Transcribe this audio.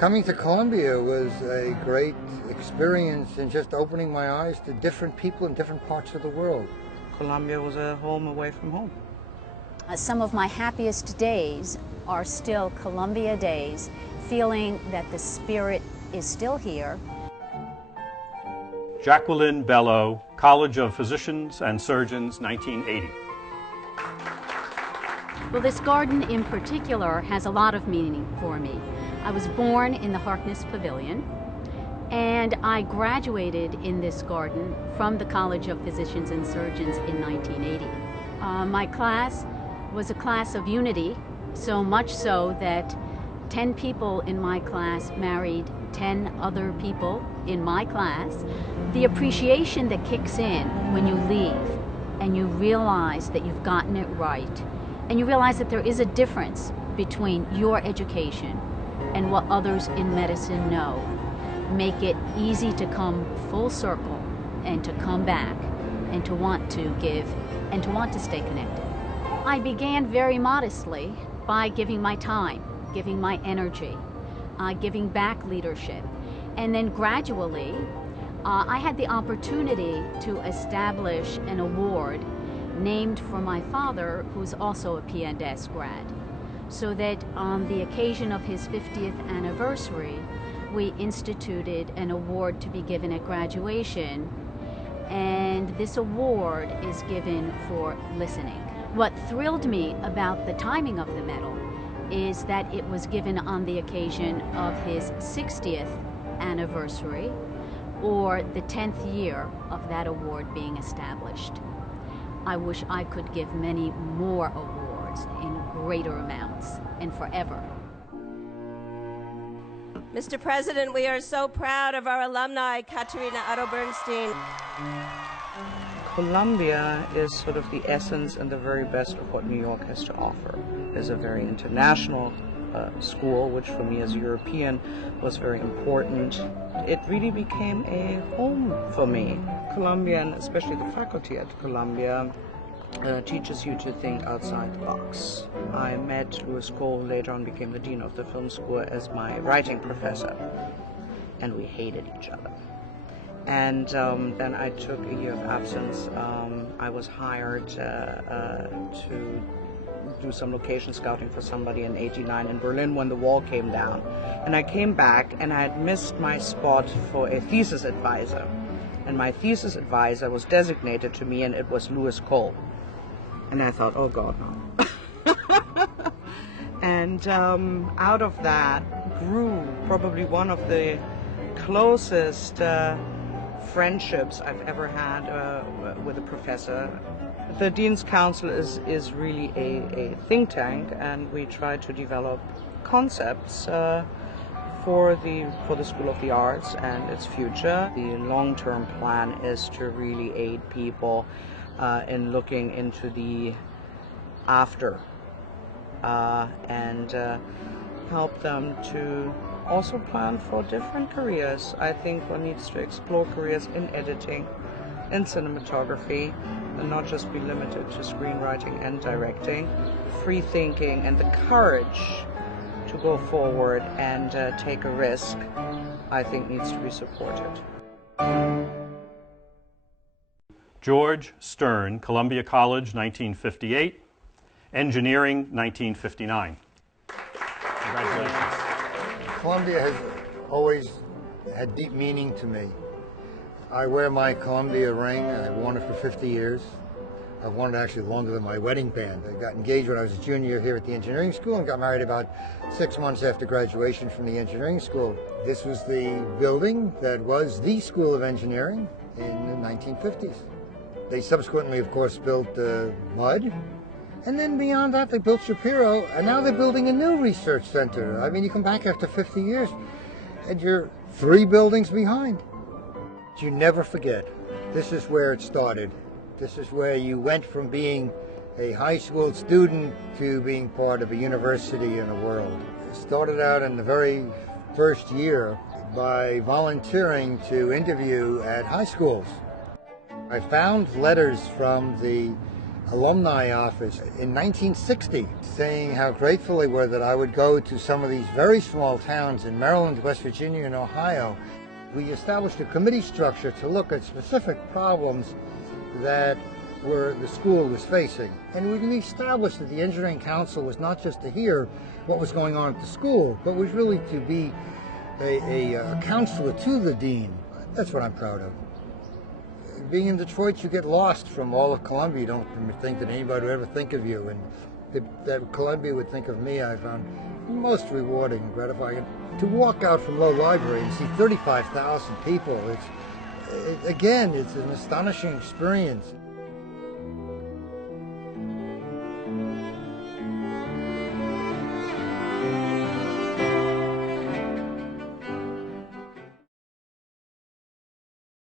Coming to Columbia was a great experience in just opening my eyes to different people in different parts of the world. Columbia was a home away from home. Some of my happiest days are still Columbia days, feeling that the spirit is still here. Jacqueline Bello, College of Physicians and Surgeons, 1980. Well, this garden in particular has a lot of meaning for me. I was born in the Harkness Pavilion, and I graduated in this garden from the College of Physicians and Surgeons in 1980. My class was a class of unity, so much so that 10 people in my class married 10 other people in my class. The appreciation that kicks in when you leave and you realize that you've gotten it right, and you realize that there is a difference between your education and what others in medicine know, make it easy to come full circle and to come back and to want to give and to want to stay connected. I began very modestly by giving my time, giving my energy, giving back leadership. And then gradually, I had the opportunity to establish an award named for my father, who's also a P&S grad, so that on the occasion of his 50th anniversary, we instituted an award to be given at graduation, and this award is given for listening. What thrilled me about the timing of the medal is that it was given on the occasion of his 60th anniversary, or the 10th year of that award being established. I wish I could give many more awards in greater amounts and forever. Mr. President, we are so proud of our alumni, Katerina Otto-Bernstein. Columbia is sort of the essence and the very best of what New York has to offer. It's a very international school, which for me as a European was very important. It really became a home for me. Columbia, and especially the faculty at Columbia, teaches you to think outside the box. I met Louis Cole, who later on became the dean of the film school, as my writing professor, and we hated each other. And then I took a year of absence. I was hired to do some location scouting for somebody in '89 in Berlin when the wall came down. And I came back and I had missed my spot for a thesis advisor. And my thesis advisor was designated to me, and it was Louis Cole. And I thought, oh God, no. And out of that grew probably one of the closest friendships I've ever had with a professor. The Dean's Council is really a think tank, and we try to develop concepts for the School of the Arts and its future. The long-term plan is to really aid people in looking into the after and help them to also plan for different careers. I think one needs to explore careers in editing, in cinematography, and not just be limited to screenwriting and directing. Free thinking and the courage to go forward and take a risk, I think, needs to be supported. George Stern, Columbia College, 1958. Engineering, 1959. Congratulations. Columbia has always had deep meaning to me. I wear my Columbia ring. I've worn it for 50 years. I've worn it actually longer than my wedding band. I got engaged when I was a junior here at the engineering school and got married about 6 months after graduation from the engineering school. This was the building that was the School of Engineering in the 1950s. They subsequently, of course, built Mudd. And then beyond that, they built Shapiro, and now they're building a new research center. I mean, you come back after 50 years, and you're 3 buildings behind. You never forget, this is where it started. This is where you went from being a high school student to being part of a university in the world. It started out in the very first year by volunteering to interview at high schools. I found letters from the alumni office in 1960 saying how grateful they were that I would go to some of these very small towns in Maryland, West Virginia, and Ohio. We established a committee structure to look at specific problems that the school was facing. And we established that the Engineering Council was not just to hear what was going on at the school, but was really to be a counselor to the dean. That's what I'm proud of. Being in Detroit, you get lost from all of Columbia. You don't think that anybody would ever think of you. And that Columbia would think of me, I found most rewarding and gratifying. To walk out from Low Library and see 35,000 people, it's an astonishing experience.